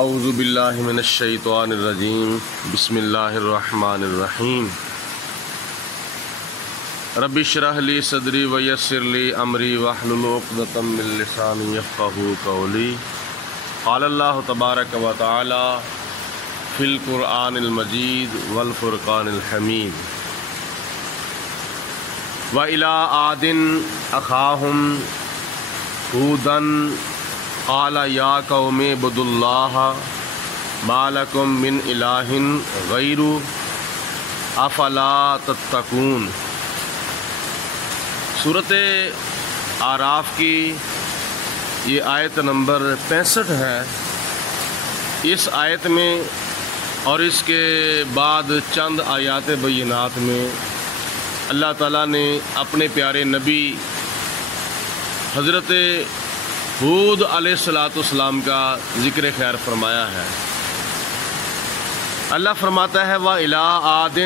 اعوذ باللہ من الشیطان الرجیم بسم اللہ الرحمن الرحیم رب اشرح لی صدری ویسر لی امری واحلل عقدۃ من لسانی یفقہوا قولی قال اللہ تبارک و تعالی فی القرآن المجید والفرقان الحمید وَإِلَىٰ عَادٍ أَخَاهُمْ هُودًا قَالَ يَا قَوْمِ اعْبُدُوا اللَّهَ مَا لَكُم مِّنْ إِلَٰهٍ غَيْرُهُ أَفَلَا تَتَّقُونَ۔ سورۃ اعراف کی یہ آیت نمبر 65 ہے۔ اس آیت میں اور اس کے بعد چند آیات بینات میں اللہ تعالیٰ نے اپنے پیارے نبی حضرت ہود علیہ السلام کا ذکر خیر فرمایا ہے۔ اللہ فرماتا ہے وَإِلَىٰ عَادٍ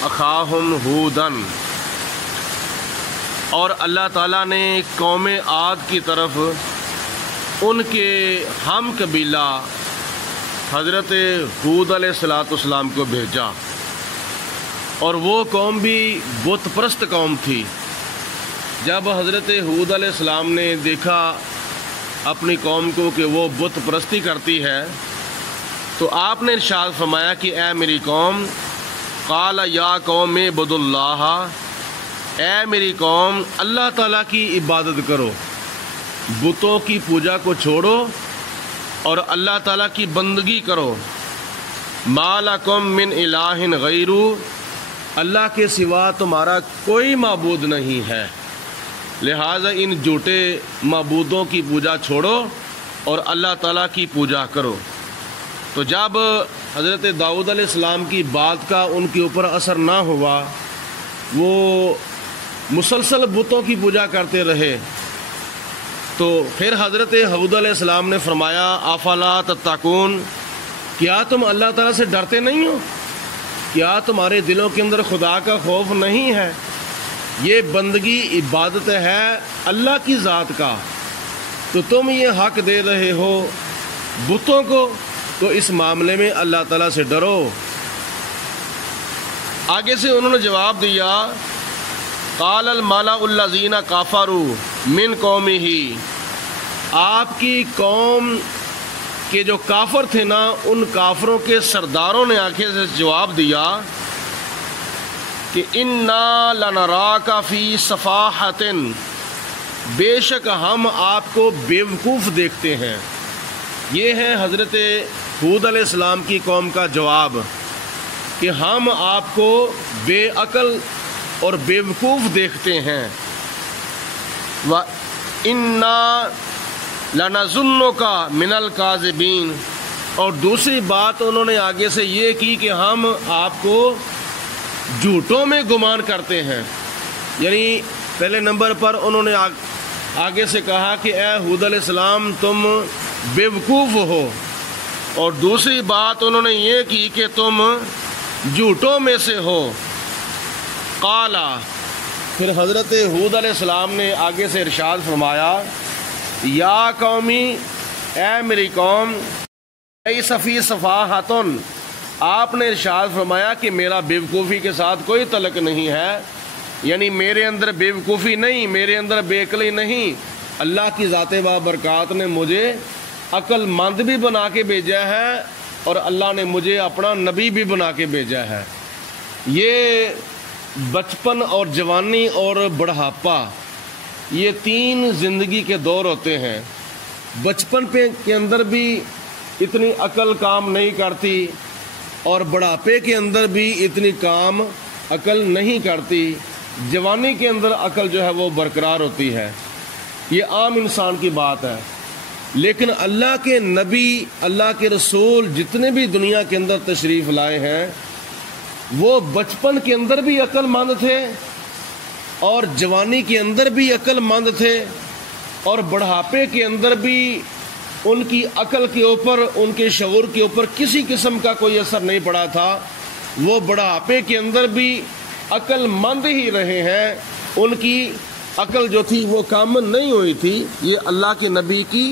أَخَاهُمْ هُودًا، اور اللہ تعالیٰ نے قوم عاد کی طرف ان کے ہم قبیلہ حضرت ہود علیہ السلام کو بھیجا، اور وہ قوم بھی بت پرست قوم تھی۔ جب حضرت ہود علیہ السلام نے دیکھا اپنی قوم کو کہ وہ بت پرستی کرتی ہے، تو آپ نے ارشاد فرمایا کہ اے میری قوم، قال یا قوم اعبدوا اللہ، اے میری قوم اللہ تعالیٰ کی عبادت کرو، بتوں کی پوجا کو چھوڑو اور اللہ تعالیٰ کی بندگی کرو۔ ما لکم من الہ غیرہ، اللہ کے سوا تمہارا کوئی معبود نہیں ہے، لہٰذا ان جھوٹے معبودوں کی پوجا چھوڑو اور اللہ تعالیٰ کی پوجا کرو۔ تو جب حضرت داؤد علیہ السلام کی بات کا ان کے اوپر اثر نہ ہوا، وہ مسلسل بتوں کی پوجا کرتے رہے، تو پھر حضرت ہود علیہ السلام نے فرمایا افلا تتقون، کیا تم اللہ تعالیٰ سے ڈرتے نہیں ہو؟ کیا تمہارے دلوں کے اندر خدا کا خوف نہیں ہے؟ یہ بندگی عبادت ہے اللہ کی ذات کا، تو تم یہ حق دے رہے ہو بتوں کو، تو اس معاملے میں اللہ تعالیٰ سے ڈرو۔ آگے سے انہوں نے جواب دیا قال الملأ الذین کفروا من قومہ، آپ کی قوم کہ جو کافر تھے نا، ان کافروں کے سرداروں نے آنکھیں سے جواب دیا کہ انا لنراک فی صفاحۃ، بے شک ہم آپ کو بیوقوف دیکھتے ہیں۔ یہ ہے حضرت ہود علیہ السلام کی قوم کا جواب کہ ہم آپ کو بے عقل اور بیوقوف دیکھتے ہیں۔ وَإِنَّا لَنَظُنُّكَ مِنَ الْكَاذِبِينَ، اور دوسری بات انہوں نے آگے سے یہ کی کہ ہم آپ کو جھوٹوں میں گمان کرتے ہیں۔ یعنی پہلے نمبر پر انہوں نے آگے سے کہا کہ اے ہود علیہ السلام تم بیوقوف ہو، اور دوسری بات انہوں نے یہ کی کہ تم جھوٹوں میں سے ہو۔ قال، پھر حضرت ہود علیہ السلام نے آگے سے ارشاد فرمایا یا قومی، اے میری قوم، لیس فی صفاحۃ، آپ نے ارشاد فرمایا کہ میرا بیوقوفی کے ساتھ کوئی تعلق نہیں ہے، یعنی میرے اندر بیوقوفی نہیں، میرے اندر بے عقلی نہیں، اللہ کی ذات بابرکات نے مجھے عقل مند بھی بنا کے بھیجا ہے، اور اللہ نے مجھے اپنا نبی بھی بنا کے بھیجا ہے۔ یہ بچپن اور جوانی اور بڑھاپا، یہ تین زندگی کے دور ہوتے ہیں۔ بچپن کے اندر بھی اتنی عقل کام نہیں کرتی، اور بڑھاپے کے اندر بھی اتنی کام عقل نہیں کرتی، جوانی کے اندر عقل جو ہے وہ برقرار ہوتی ہے۔ یہ عام انسان کی بات ہے، لیکن اللہ کے نبی، اللہ کے رسول جتنے بھی دنیا کے اندر تشریف لائے ہیں، وہ بچپن کے اندر بھی عقل مند تھے، اور جوانی کے اندر بھی عقل مند تھے، اور بڑھاپے کے اندر بھی ان کی عقل کے اوپر، ان کے شعور کے اوپر کسی قسم کا کوئی اثر نہیں پڑا تھا۔ وہ بڑھاپے کے اندر بھی عقل مند ہی رہے ہیں، ان کی عقل جو تھی وہ کم نہیں ہوئی تھی۔ یہ اللہ کے نبی کی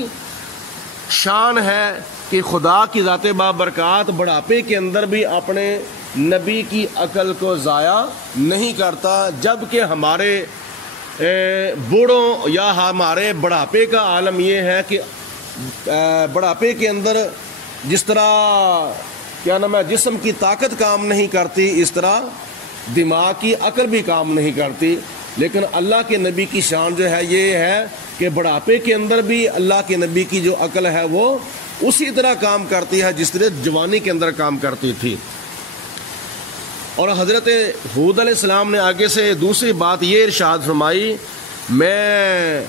شان ہے کہ خدا کی ذات بابرکات بڑھاپے کے اندر بھی اپنے نبی کی عقل کو ضائع نہیں کرتا، جبکہ ہمارے بوڑھوں یا ہمارے بڑھاپے کا عالم یہ ہے کہ بڑھاپے کے اندر جس طرح جسم کی طاقت کام نہیں کرتی، اس طرح دماغ کی عقل بھی کام نہیں کرتی. لیکن اللہ کے نبی کی شان جو ہے یہ ہے کہ بڑھاپے کے اندر بھی اللہ کے نبی کی جو عقل ہے وہ اسی طرح کام کرتی ہے جس طرح جوانی کے اندر کام کرتی تھی. اور حضرت ہود علیہ السلام نے آگے سے دوسری بات یہ ارشاد فرمائی، میں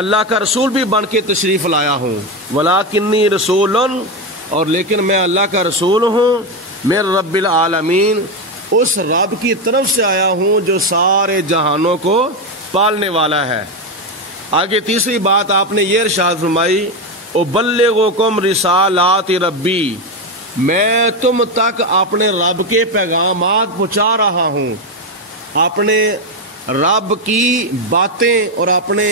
اللہ کا رسول بھی بن کے تشریف لایا ہوں، وَلَٰكِنِّي رَسُولٌ، اور لیکن میں اللہ کا رسول ہوں، مِن رب العالمین، اس رب کی طرف سے آیا ہوں جو سارے جہانوں کو پالنے والا ہے. آگے تیسری بات آپ نے یہ ارشاد فرمائی، اُبَلِّغُكُمْ رِسَالَاتِ رَبِّي، میں تم تک اپنے رب کے پیغامات پہنچا رہا ہوں، اپنے رب کی باتیں اور اپنے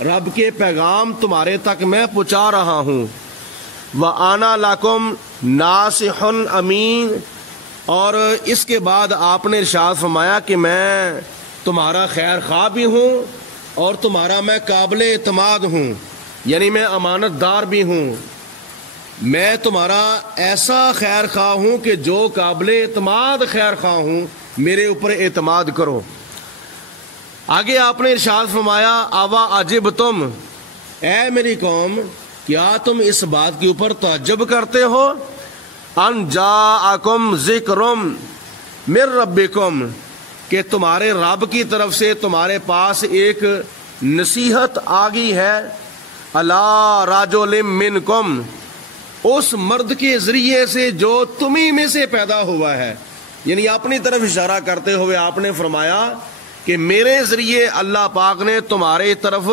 رب کے پیغام تمہارے تک میں پہنچا رہا ہوں. وَأَنَا لَكُمْ نَاصِحٌ امین، اور اس کے بعد آپ نے ارشاد فرمایا کہ میں تمہارا خیر خواہ بھی ہوں اور تمہارا میں قابل اعتماد ہوں، یعنی میں امانت دار بھی ہوں. میں تمہارا ایسا خیر خواہ ہوں کہ جو قابل اعتماد خیر خواہ ہوں، میرے اوپر اعتماد کرو. آگے آپ نے ارشاد فرمایا، اوا عجب تم، اے میری قوم کیا تم اس بات کے اوپر تعجب کرتے ہو، ان جاءکم ذکرم من ربکم، کہ تمہارے رب کی طرف سے تمہارے پاس ایک نصیحت آ گئی ہے، الا رجل منکم، اس مرد کے ذریعے سے جو تمہیں میں سے پیدا ہوا ہے. یعنی اپنی طرف اشارہ کرتے ہوئے آپ نے فرمایا کہ میرے ذریعے اللہ پاک نے تمہارے طرف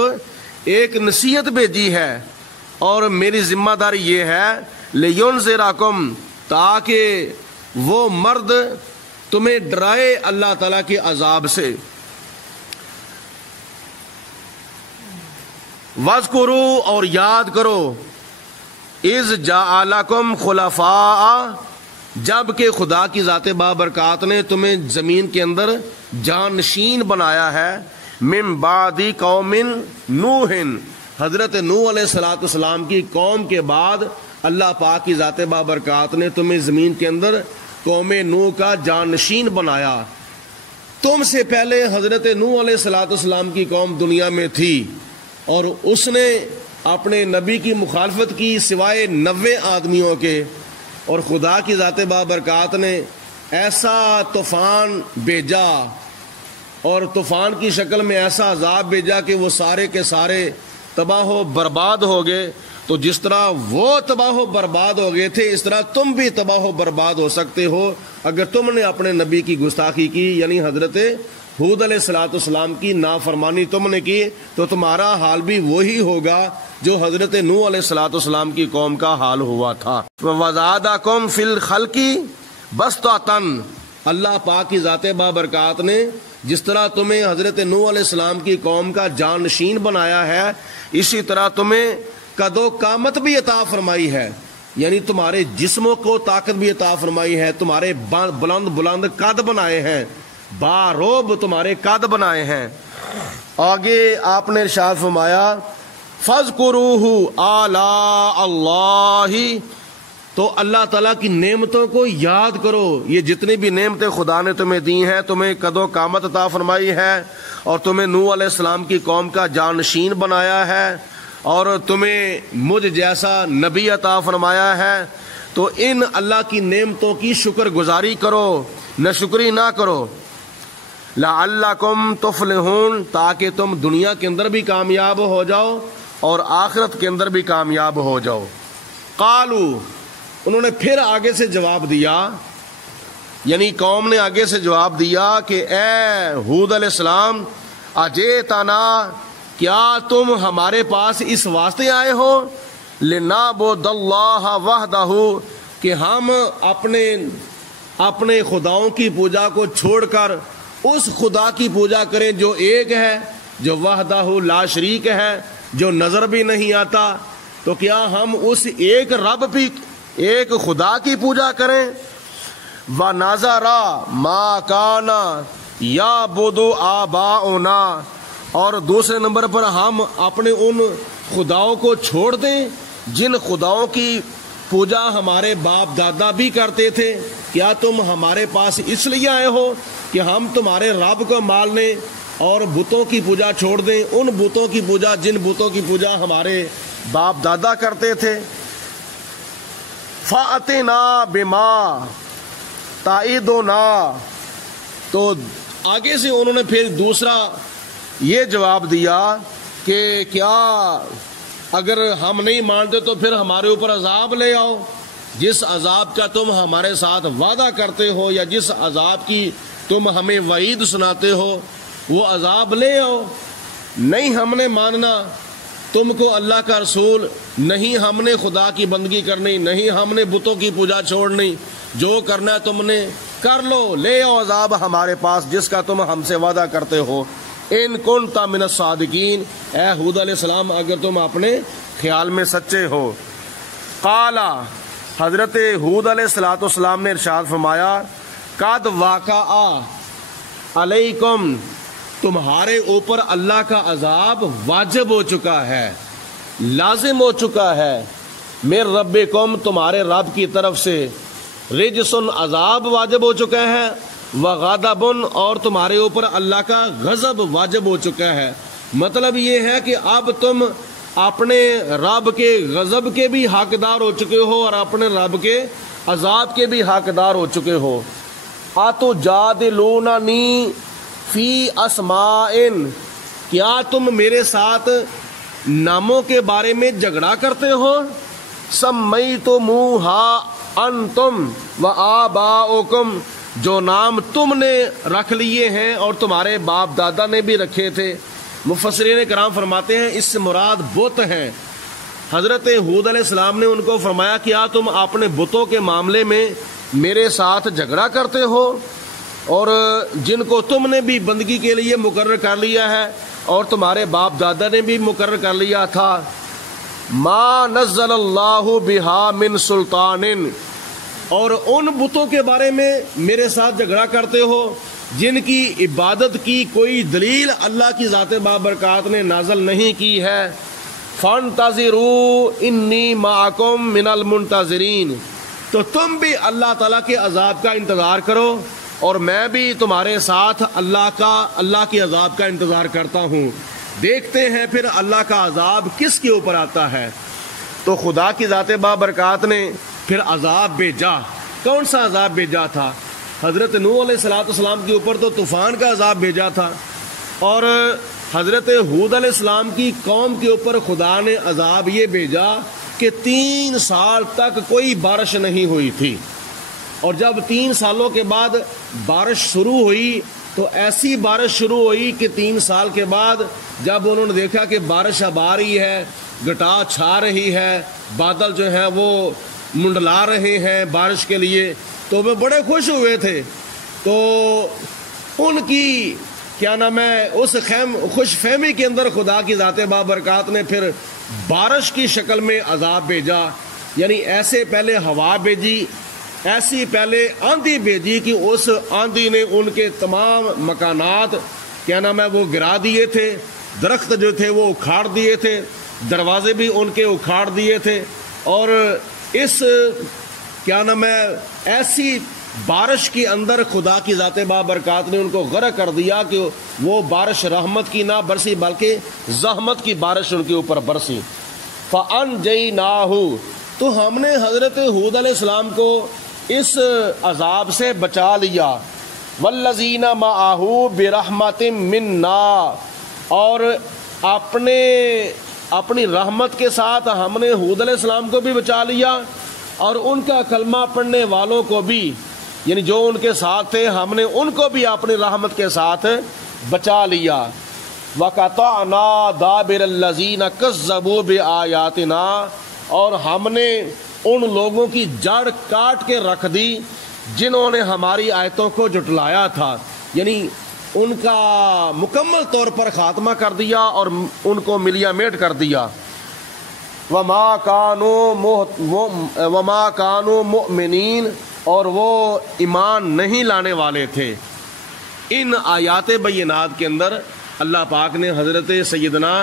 ایک نصیحت بھیجی ہے، اور میری ذمہ داری یہ ہے لینذرکم، تاکہ وہ مرد تمہیں ڈرائے اللہ تعالیٰ کے عذاب سے. وَاذْكُرُوا، اور یاد کرو، اِذْ جَعَلَكُمْ خُلَفَاءَ، جب کہ خدا کی ذات بابرکات نے تمہیں زمین کے اندر جانشین بنایا ہے، من بعد قوم نوح، حضرت نوح علیہ السلام کی قوم کے بعد اللہ پاک کی ذات بابرکات نے تمہیں زمین کے اندر قوم نوح کا جانشین بنایا. تم سے پہلے حضرت نوح علیہ السلام کی قوم دنیا میں تھی، اور اس نے اپنے نبی کی مخالفت کی سوائے 90 آدمیوں کے، اور خدا کی ذات بابرکات نے ایسا طوفان بھیجا، اور طوفان کی شکل میں ایسا عذاب بھیجا کہ وہ سارے کے سارے تباہ و برباد ہو گئے. تو جس طرح وہ تباہ و برباد ہو گئے تھے، اس طرح تم بھی تباہ و برباد ہو سکتے ہو اگر تم نے اپنے نبی کی گستاخی کی، یعنی حضرت ہود علیہ السلام کی نافرمانی تم نے کی، تو تمہارا حال بھی وہی ہوگا جو حضرت نوح علیہ السلام کی قوم کا حال ہوا تھا. وَزَادَكُمْ فِي الْخَلْقِ بَسْطَةً، اللہ پاک کی ذات بابرکات نے جس طرح تمہیں حضرت نوح علیہ السلام کی قوم کا جانشین بنایا ہے، اسی طرح تمہیں قد و قامت بھی عطا فرمائی ہے، یعنی تمہارے جسموں کو طاقت بھی عطا فرمائی ہے، تمہارے بلند بلند قد بنائے ہیں، باروب تمہارے قد بنائے ہیں. آگے آپ نے ارشاد فرمایا، فَاذْكُرُوهُ آلَاءَ اللَّهِ، تو اللہ تعالیٰ کی نعمتوں کو یاد کرو. یہ جتنی بھی نعمتیں خدا نے تمہیں دی ہیں، تمہیں قد و قامت عطا فرمائی ہے، اور تمہیں نوح علیہ السلام کی قوم کا جانشین بنایا ہے، اور تمہیں مجھ جیسا نبی عطا فرمایا ہے. تو ان اللہ کی نعمتوں کی شکر گزاری کرو، ناشکری نہ کرو. لعلکم تفلحون، تاکہ تم دنیا کے اندر بھی کامیاب ہو جاؤ اور آخرت کے اندر بھی کامیاب ہو جاؤ. قالو، انہوں نے پھر آگے سے جواب دیا، یعنی قوم نے آگے سے جواب دیا کہ اے ہود علیہ السلام، اجئتنا، کیا تم ہمارے پاس اس واسطے آئے ہو، لنعبد اللہ وحدہ، کہ ہم اپنے خداؤں کی پوجا کو چھوڑ کر اس خدا کی پوجا کریں جو ایک ہے، جو وحدہ لا شریک ہے، جو نظر بھی نہیں آتا، تو کیا ہم اس ایک رب بھی ایک خدا کی پوجا کریں؟ وَنَذَرَ مَا كَانَ يَعْبُدُ آبَاؤُنَا، اور دوسرے نمبر پر ہم اپنے ان خداؤں کو چھوڑ دیں جن خداؤں کی پوجا ہمارے باپ دادا بھی کرتے تھے۔ کیا تم ہمارے پاس اس لیے آئے ہو کہ ہم تمہارے رب کو مان لیں اور بتوں کی پوجا چھوڑ دیں، ان بتوں کی پوجا جن بتوں کی پوجا ہمارے باپ دادا کرتے تھے؟ فَأْتِنَا بِمَا تَعِدُنَا، تو آگے سے انہوں نے پھر دوسرا یہ جواب دیا کہ کیا اگر ہم نہیں مانتے تو پھر ہمارے اوپر عذاب لے آؤ، جس عذاب کا تم ہمارے ساتھ وعدہ کرتے ہو یا جس عذاب کی تم ہمیں وعید سناتے ہو وہ عذاب لے آؤ۔ نہیں ہم نے ماننا تم کو اللہ کا رسول، نہیں ہم نے خدا کی بندگی کرنی، نہیں ہم نے بتوں کی پوجا چھوڑنی، جو کرنا ہے تم نے کر لو، لے آؤ عذاب ہمارے پاس جس کا تم ہم سے وعدہ کرتے ہو۔ ان کنت من الصادقین، اے ہود علیہ السلام اگر تم اپنے خیال میں سچے ہو۔ قال، حضرت ہود علیہ السلام نے ارشاد فرمایا، قد واقع علیکم، تمہارے اوپر اللہ کا عذاب واجب ہو چکا ہے، لازم ہو چکا ہے، من ربکم، تمہارے رب کی طرف سے، رجسن، عذاب واجب ہو چکا ہے، وغضب، اور تمہارے اوپر اللہ کا غضب واجب ہو چکا ہے۔ مطلب یہ ہے کہ اب تم اپنے رب کے غضب کے بھی حقدار ہو چکے ہو اور اپنے رب کے عذاب کے بھی حقدار ہو چکے ہو۔ اتجادلوننی فی اسماء، کیا تم میرے ساتھ ناموں کے بارے میں جھگڑا کرتے ہو؟ سمیتموہا انتم وآباؤکم، جو نام تم نے رکھ لیے ہیں اور تمہارے باپ دادا نے بھی رکھے تھے۔ مفسرین کرام فرماتے ہیں اس سے مراد بت ہیں۔ حضرت ہود علیہ السلام نے ان کو فرمایا کیا تم اپنے بتوں کے معاملے میں میرے ساتھ جھگڑا کرتے ہو، اور جن کو تم نے بھی بندگی کے لیے مقرر کر لیا ہے اور تمہارے باپ دادا نے بھی مقرر کر لیا تھا۔ ما نزل اللہ بہا من سلطان، اور ان بتوں کے بارے میں میرے ساتھ جھگڑا کرتے ہو جن کی عبادت کی کوئی دلیل اللہ کی ذات بابرکات نے نازل نہیں کی ہے۔ فانتظروا انی معکم من المنتظرین، تو تم بھی اللہ تعالیٰ کے عذاب کا انتظار کرو اور میں بھی تمہارے ساتھ اللہ کے عذاب کا انتظار کرتا ہوں۔ دیکھتے ہیں پھر اللہ کا عذاب کس کے اوپر آتا ہے۔ تو خدا کی ذات بابرکات نے پھر عذاب بھیجا۔ کون سا عذاب بھیجا تھا؟ حضرت نوح علیہ السلام کے اوپر تو طوفان کا عذاب بھیجا تھا، اور حضرت ہود علیہ السلام کی قوم کے اوپر خدا نے عذاب یہ بھیجا کہ 3 سال تک کوئی بارش نہیں ہوئی تھی، اور جب 3 سالوں کے بعد بارش شروع ہوئی تو ایسی بارش شروع ہوئی کہ 3 سال کے بعد جب انہوں نے دیکھا کہ بارش اب آ رہی ہے، گٹا چھا رہی ہے، بادل جو ہیں وہ منڈلا رہے ہیں بارش کے لیے، تو وہ بڑے خوش ہوئے تھے۔ تو ان کی کیا نام ہے اس خوش فہمی کے اندر خدا کی ذات بابرکات نے پھر بارش کی شکل میں عذاب بھیجا، یعنی ایسے پہلے ہوا بھیجی، ایسی پہلے آندھی بھیجی کہ اس آندھی نے ان کے تمام مکانات کیا نام ہے وہ گرا دیے تھے، درخت جو تھے وہ اکھاڑ دیے تھے، دروازے بھی ان کے اکھاڑ دیے تھے، اور اس کیا نام ہے ایسی بارش کے اندر خدا کی ذات بابرکات نے ان کو غرق کر دیا کہ وہ بارش رحمت کی نہ برسی بلکہ زحمت کی بارش ان کے اوپر برسی۔ فَأَنْجَيْنَاهُ، تو ہم نے حضرت ہود علیہ السلام کو اس عذاب سے بچا لیا۔ وَالَّذِينَ مَعَهُ بِرَحْمَةٍ مِنَّا، اور اپنی رحمت کے ساتھ ہم نے ہود علیہ السلام کو بھی بچا لیا اور ان کا کلمہ پڑھنے والوں کو بھی، یعنی جو ان کے ساتھ تھے ہم نے ان کو بھی اپنی رحمت کے ساتھ بچا لیا۔ وَقَطَعْنَا دَابِرَ الَّذِينَ كَذَّبُوا بِآيَاتِنَا، اور ہم نے ان لوگوں کی جڑ کاٹ کے رکھ دی جنہوں نے ہماری آیتوں کو جھٹلایا تھا، یعنی ان کا مکمل طور پر خاتمہ کر دیا اور ان کو ملیا میٹ کر دیا۔ وما کانوا مؤمنین، اور وہ ایمان نہیں لانے والے تھے۔ ان آیات بینات کے اندر اللہ پاک نے حضرت سیدنا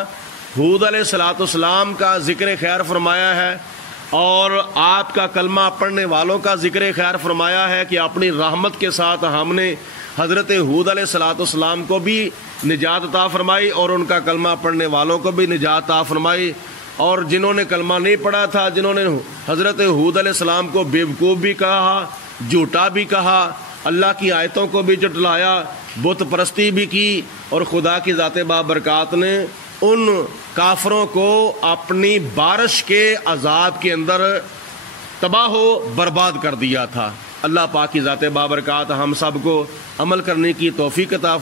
ہود علیہ الصلوۃ والسلام کا ذکر خیر فرمایا ہے، اور آپ کا کلمہ پڑھنے والوں کا ذکر خیر فرمایا ہے کہ اپنی رحمت کے ساتھ ہم نے حضرت ہود علیہ الصلوۃ والسلام کو بھی نجات عطا فرمائی اور ان کا کلمہ پڑھنے والوں کو بھی نجات عطا فرمائی۔ اور جنہوں نے کلمہ نہیں پڑھا تھا، جنہوں نے حضرت ہود علیہ السلام کو بیوقوف بھی کہا، جھوٹا بھی کہا، اللہ کی آیتوں کو بھی جھٹلایا، بت پرستی بھی کی، اور خدا کی ذات بابرکات نے ان کافروں کو اپنی بارش کے عذاب کے اندر تباہ و برباد کر دیا تھا۔ اللہ پاک کی ذات بابرکات ہم سب کو عمل کرنے کی توفیق عطا